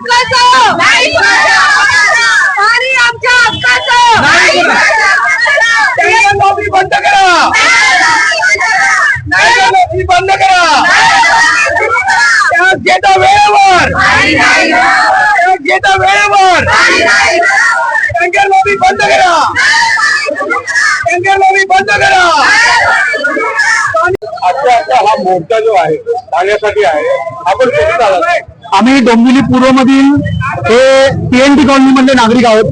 हक्काचं नाही, पाणी आमच्या हक्काचं नाही, लॉबी बंद करा, लॉबी बंद करा, घेता वेळेवर, घेता वेळेवर, टँकर लॉबी बंद करा, टँकर लॉबी बंद करा। आता हा मोर्चा जो आहे पाण्यासाठी आहे, आपण कुठे आलात? आम्ही डोंबिवली पूर्व मधील हे पीएनटी कॉलनी मधले नागरिक आहोत।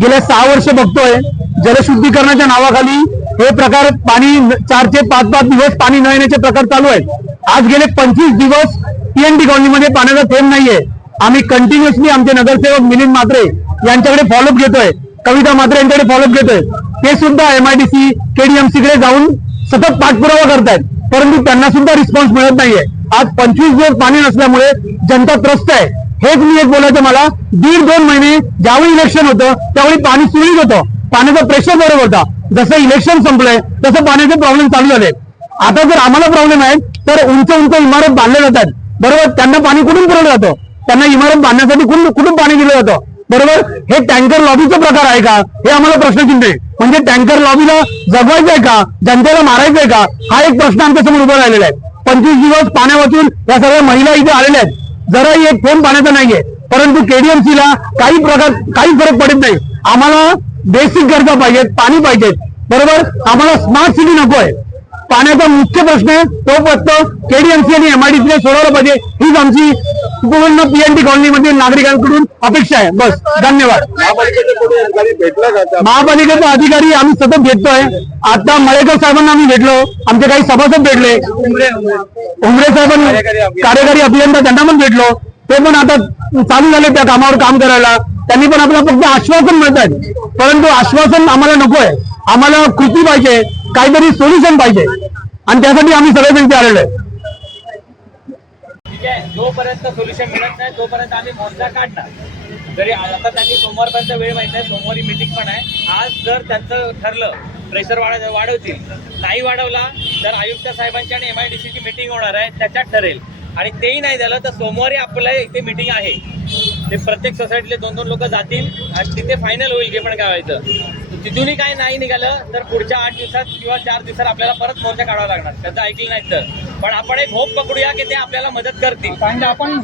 गेल्या 6 वर्ष बघतोय जलशुद्धीकरणाच्या नावाखाली हे प्रकार पाणी 4 ते 5 दिवस पाणी न येण्याचे प्रकार चालू आहेत। आज गेले 25 दिवस पीएनटी कॉलनी मध्ये पाण्याचा थेंब नाहीये। आम्ही कंटिन्युअसली आमचे नगरसेवक मिलिंद म्हात्रे यांच्याकडे फॉलोअप घेतोय, कविता म्हात्रे यांच्याकडे फॉलोअप घेतोय। ते सुद्धा MIDC KDMC कडे जाऊन सतत पाठपुरावा करतायत, परंतु त्यांना सुद्धा रिस्पॉन्स मिळत नाहीये। आज 25 दिवस पाणी नसल्यामुळे जनता त्रस्त आहे। हेच मी एक बोलायचं, मला 1.5-2 महिने ज्यावेळी इलेक्शन होतं त्यावेळी पाणी सुरळीत होतं, पाण्याचा प्रेशर बरोबर होता। जसं इलेक्शन संपलंय तसं पाण्याचे प्रॉब्लेम चालू झाले। आता जर आम्हाला प्रॉब्लेम आहे तर उंच उंच इमारत बांधल्या जातात, बरोबर, त्यांना पाणी कुठून पुरवलं जातं? त्यांना इमारत बांधण्यासाठी कुठून पाणी दिलं जातं, बरोबर? हे टँकर लॉबीचा प्रकार आहे का, हे आम्हाला प्रश्नचिन्ह आहे। म्हणजे टँकर लॉबीला जगवायचंय का, जनतेला मारायचंय का, हा एक प्रश्न आमच्या समोर उभा राहिलेला आहे। 25 दिवस पाण्या वाचून या सगळ्या महिला इथे आलेल्या आहेत, जराही एक थेंब पाण्याचा नाहीये, परंतु KDMC ला काही फरक पडत नाही। आम्हाला बेसिक गरजा पाहिजेत, पाणी पाहिजेत, बरोबर? आम्हाला स्मार्ट सिटी नकोय। पाण्याचा मुख्य प्रश्न तो फक्त KDMC आणि MIDC ने सोडवला पाहिजे, हीच आमची पूर्ण पीएनटी कॉलनी मधील नागरिकांकडून अपेक्षा आहे। बस, धन्यवाद। महापालिकेचा अधिकारी आम्ही सतत भेटतोय। आता मळेकर साहेबांना आम्ही भेटलो, आमचे काही सभासद भेटले, उमरे साहेबांना कार्यकारी अभियंता त्यांना पण भेटलो, ते पण आता चालू झाले त्या कामावर काम करायला। त्यांनी पण आपल्याला फक्त आश्वासन मिळतात, परंतु आश्वासन आम्हाला नकोय, आम्हाला कृती पाहिजे, काहीतरी सोल्युशन पाहिजे, आणि त्यासाठी आम्ही सगळेजण इथे आलेलो आहे। ठीक आहे, जोपर्यंत सोल्युशन मिळत नाही तोपर्यंत आम्ही मोर्चा काढणार। जरी आता त्यांनी सोमवारपर्यंत वेळ माहिती आहे, सोमवारी मीटिंग पण आहे। आज जर त्यांचं ठरलं प्रेशर वाढवतील, नाही वाढवला तर आयुक्त साहेबांची आणि MIDC ची मीटिंग होणार आहे, त्याच्यात ठरेल। आणि तेही नाही झालं तर सोमवारी आपल्या इथे मीटिंग आहे, ते प्रत्येक सोसायटीले 2-2 लोक जातील आणि तिथे फायनल होईल जे पण काय व्हायचं। तिथूनही काही नाही निघालं तर पुढच्या 8 दिवसात किंवा 4 दिवसात आपल्याला परत मोर्चा काढावा लागणार, त्याचं ऐकलं नाही तर। पण आपण एक होप पकडूया की ते आपल्याला मदत करतील। कारण आपण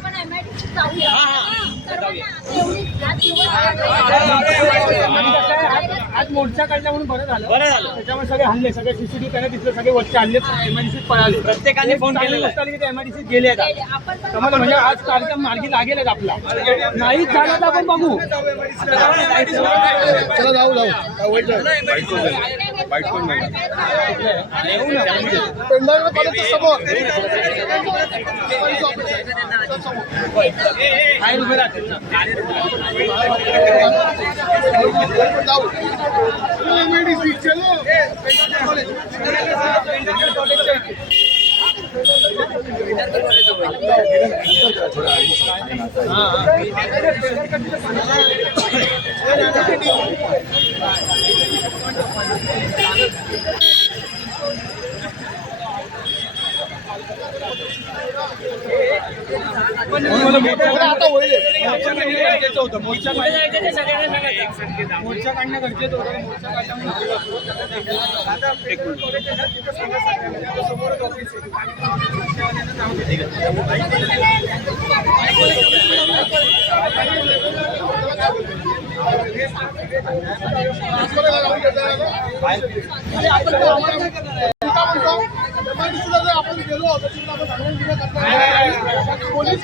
आज मोर्चा काढला म्हणून बरं झालं, त्याच्यामुळे सगळे हल्ले, सगळे CCTV त्याने दिसले, सगळे वरचे हल्ले MIDC पळाले, प्रत्येकाने फोन केलेला MIDC गेले समज, म्हणजे आज कार्यक्रम मार्गी लागेल आपला, नाही झालं तर आपण बघू। चला जाऊ आता होईल गरजेचं होतं, मोर्चा काढणं गरजेचं होतं। मोर्चा समोरच ऑफिस आपण गेलो पोलीस